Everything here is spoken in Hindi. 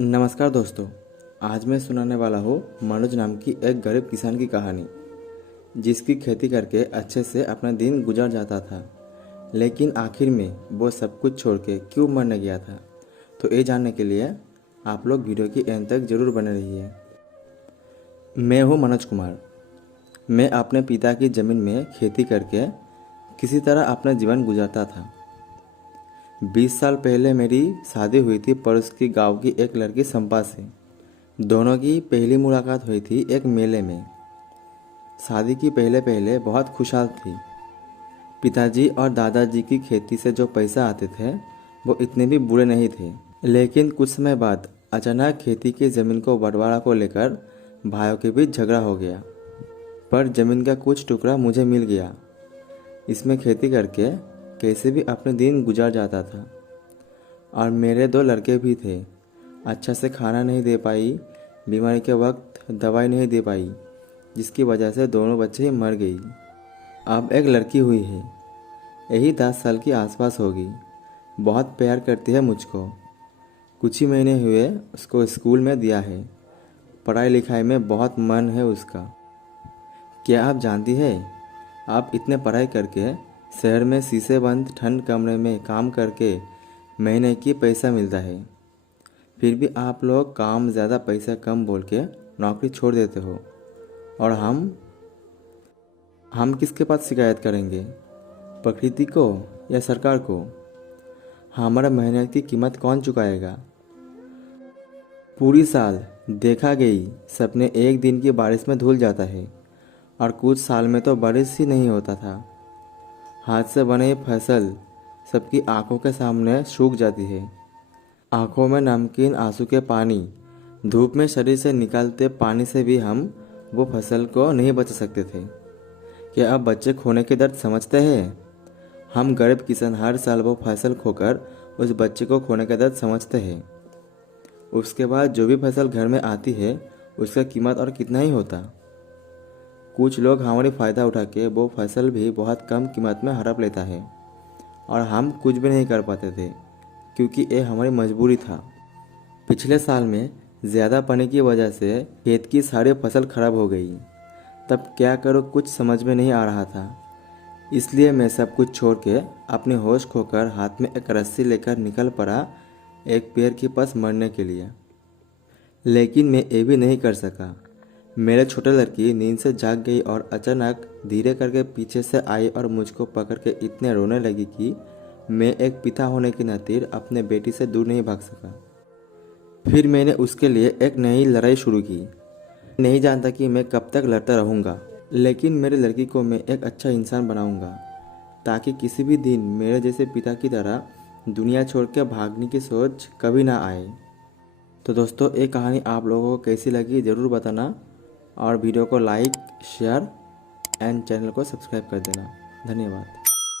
नमस्कार दोस्तों। आज मैं सुनाने वाला हूँ मनोज नाम की एक गरीब किसान की कहानी, जिसकी खेती करके अच्छे से अपना दिन गुजर जाता था। लेकिन आखिर में वो सब कुछ छोड़ के क्यों मरने गया था, तो ये जानने के लिए आप लोग वीडियो की एंड तक ज़रूर बने रहिए। मैं हूँ मनोज कुमार। मैं अपने पिता की ज़मीन में खेती करके किसी तरह अपना जीवन गुजारता था। 20 साल पहले मेरी शादी हुई थी पड़ोस की गांव की एक लड़की संपा से। दोनों की पहली मुलाकात हुई थी एक मेले में। शादी की पहले पहले बहुत खुशहाल थी। पिताजी और दादाजी की खेती से जो पैसा आते थे वो इतने भी बुरे नहीं थे। लेकिन कुछ समय बाद अचानक खेती की ज़मीन को बंटवारा को लेकर भाइयों के बीच झगड़ा हो गया। पर ज़मीन का कुछ टुकड़ा मुझे मिल गया। इसमें खेती करके कैसे भी अपने दिन गुजार जाता था। और मेरे 2 लड़के भी थे। अच्छा से खाना नहीं दे पाई, बीमारी के वक्त दवाई नहीं दे पाई, जिसकी वजह से दोनों बच्चे ही मर गई। अब एक लड़की हुई है, यही 10 साल की आसपास होगी। बहुत प्यार करती है मुझको। कुछ ही महीने हुए उसको स्कूल में दिया है। पढ़ाई लिखाई में बहुत मन है उसका। क्या आप जानती है, आप इतने पढ़ाई करके शहर में शीशे बंद ठंड कमरे में काम करके महीने की पैसा मिलता है, फिर भी आप लोग काम ज़्यादा पैसा कम बोल के नौकरी छोड़ देते हो। और हम किसके पास शिकायत करेंगे, प्रकृति को या सरकार को? हमारा मेहनत की कीमत कौन चुकाएगा? पूरी साल देखा गई सपने एक दिन की बारिश में धुल जाता है, और कुछ साल में तो बारिश ही नहीं होता था। हाथ से बने फसल सबकी आंखों के सामने सूख जाती है। आंखों में नमकीन आंसू के पानी, धूप में शरीर से निकलते पानी से भी हम वो फसल को नहीं बचा सकते थे। क्या अब बच्चे खोने के दर्द समझते हैं? हम गरीब किसान हर साल वो फसल खोकर उस बच्चे को खोने का दर्द समझते हैं। उसके बाद जो भी फसल घर में आती है उसका कीमत और कितना ही होता। कुछ लोग हमारी फ़ायदा उठा के वो फसल भी बहुत कम कीमत में हड़प लेता है, और हम कुछ भी नहीं कर पाते थे क्योंकि ये हमारी मजबूरी था। पिछले साल में ज़्यादा पानी की वजह से खेत की सारी फसल खराब हो गई। तब क्या करो कुछ समझ में नहीं आ रहा था। इसलिए मैं सब कुछ छोड़ के अपने होश खोकर हाथ में एक रस्सी लेकर निकल पड़ा एक पेड़ के पास मरने के लिए। लेकिन मैं ये भी नहीं कर सका। मेरे छोटे लड़की नींद से जाग गई और अचानक धीरे करके पीछे से आई और मुझको पकड़ के इतने रोने लगी कि मैं एक पिता होने के नाते अपने बेटी से दूर नहीं भाग सका। फिर मैंने उसके लिए एक नई लड़ाई शुरू की। नहीं जानता कि मैं कब तक लड़ता रहूँगा, लेकिन मेरे लड़की को मैं एक अच्छा इंसान बनाऊँगा, ताकि किसी भी दिन मेरे जैसे पिता की तरह दुनिया छोड़ के भागने की सोच कभी ना आए। तो दोस्तों, ये कहानी आप लोगों को कैसी लगी ज़रूर बताना, और वीडियो को लाइक, शेयर एंड चैनल को सब्सक्राइब कर देना। धन्यवाद।